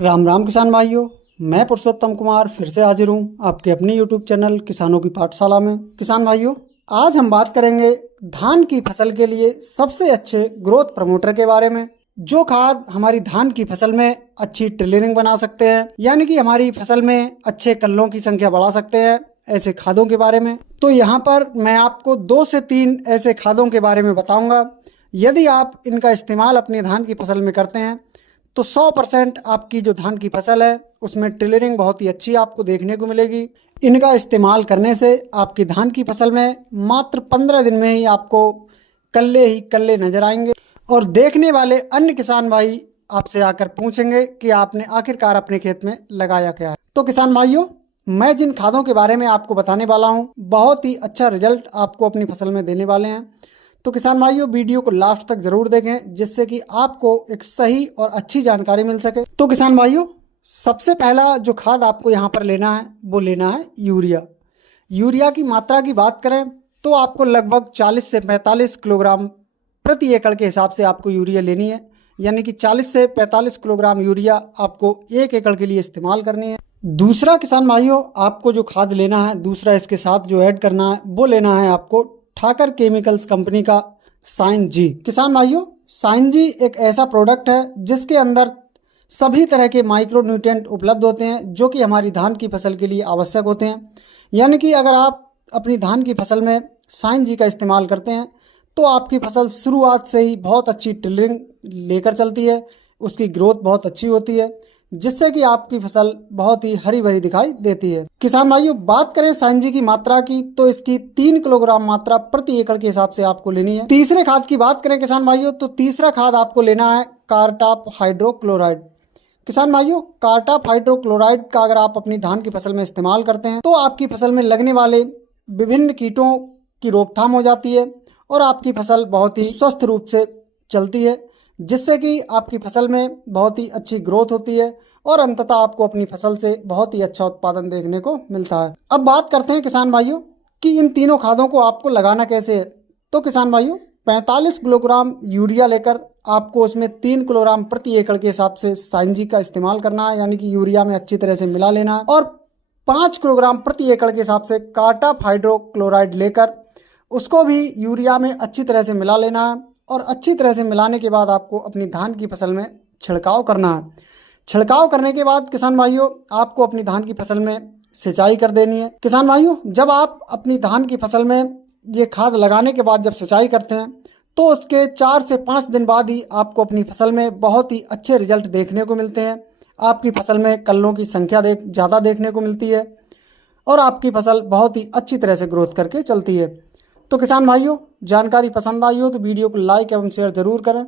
राम राम किसान भाइयों, मैं पुरुषोत्तम कुमार फिर से हाजिर हूँ आपके अपने YouTube चैनल किसानों की पाठशाला में। किसान भाइयों, आज हम बात करेंगे धान की फसल के लिए सबसे अच्छे ग्रोथ प्रमोटर के बारे में। जो खाद हमारी धान की फसल में अच्छी टिलरिंग बना सकते हैं, यानी कि हमारी फसल में अच्छे कल्लों की संख्या बढ़ा सकते हैं, ऐसे खादों के बारे में। तो यहाँ पर मैं आपको 2 से 3 ऐसे खादों के बारे में बताऊंगा। यदि आप इनका इस्तेमाल अपनी धान की फसल में करते हैं तो 100% आपकी जो धान की फसल है उसमें टिलरिंग बहुत ही अच्छी आपको देखने को मिलेगी। इनका इस्तेमाल करने से आपकी धान की फसल में मात्र 15 दिन में ही आपको कल्ले ही कल्ले नजर आएंगे और देखने वाले अन्य किसान भाई आपसे आकर पूछेंगे कि आपने आखिरकार अपने खेत में लगाया क्या है। तो किसान भाइयों, मैं जिन खादों के बारे में आपको बताने वाला हूँ बहुत ही अच्छा रिजल्ट आपको अपनी फसल में देने वाले हैं। तो किसान भाइयों, वीडियो को लास्ट तक जरूर देखें जिससे कि आपको एक सही और अच्छी जानकारी मिल सके। तो किसान भाइयों, सबसे पहला जो खाद आपको यहाँ पर लेना है वो लेना है यूरिया। यूरिया की मात्रा की बात करें तो आपको लगभग 40 से 45 किलोग्राम प्रति एकड़ के हिसाब से आपको यूरिया लेनी है, यानी कि 40 से 45 किलोग्राम यूरिया आपको 1 एकड़ के लिए इस्तेमाल करनी है। दूसरा किसान भाइयों, आपको जो खाद लेना है, दूसरा इसके साथ जो ऐड करना है वो लेना है आपको ठाकर केमिकल्स कंपनी का साइन जी। किसान भाइयों, साइन जी एक ऐसा प्रोडक्ट है जिसके अंदर सभी तरह के माइक्रो न्यूट्रिएंट उपलब्ध होते हैं जो कि हमारी धान की फसल के लिए आवश्यक होते हैं। यानी कि अगर आप अपनी धान की फसल में साइन जी का इस्तेमाल करते हैं तो आपकी फसल शुरुआत से ही बहुत अच्छी टिलरिंग लेकर चलती है, उसकी ग्रोथ बहुत अच्छी होती है, जिससे कि आपकी फसल बहुत ही हरी भरी दिखाई देती है। किसान भाइयों, बात करें साइन जी की मात्रा की तो इसकी 3 किलोग्राम मात्रा प्रति एकड़ के हिसाब से आपको लेनी है। तीसरे खाद की बात करें किसान भाइयों तो तीसरा खाद आपको लेना है कारटाप हाइड्रोक्लोराइड। किसान भाइयों, कारटाप हाइड्रोक्लोराइड का अगर आप अपनी धान की फसल में इस्तेमाल करते हैं तो आपकी फसल में लगने वाले विभिन्न कीटों की रोकथाम हो जाती है और आपकी फसल बहुत ही स्वस्थ रूप से चलती है, जिससे कि आपकी फसल में बहुत ही अच्छी ग्रोथ होती है और अंततः आपको अपनी फसल से बहुत ही अच्छा उत्पादन देखने को मिलता है। अब बात करते हैं किसान भाइयों कि इन तीनों खादों को आपको लगाना कैसे है। तो किसान भाइयों, 45 किलोग्राम यूरिया लेकर आपको उसमें 3 किलोग्राम प्रति एकड़ के हिसाब से साइन जी का इस्तेमाल करना है, यानी कि यूरिया में अच्छी तरह से मिला लेना है। और 5 किलोग्राम प्रति एकड़ के हिसाब से कारटाप हाइड्रोक्लोराइड लेकर उसको भी यूरिया में अच्छी तरह से मिला लेना है और अच्छी तरह से मिलाने के बाद आपको अपनी धान की फसल में छिड़काव करना है। छिड़काव करने के बाद किसान भाइयों, आपको अपनी धान की फसल में सिंचाई कर देनी है। किसान भाइयों, जब आप अपनी धान की फसल में ये खाद लगाने के बाद जब सिंचाई करते हैं तो उसके 4 से 5 दिन बाद ही आपको अपनी फसल में बहुत ही अच्छे रिजल्ट देखने को मिलते हैं। आपकी फसल में कल्लों की संख्या ज़्यादा देखने को मिलती है और आपकी फसल बहुत ही अच्छी तरह से ग्रोथ करके चलती है। तो किसान भाइयों, जानकारी पसंद आई हो तो वीडियो को लाइक एवं शेयर ज़रूर करें।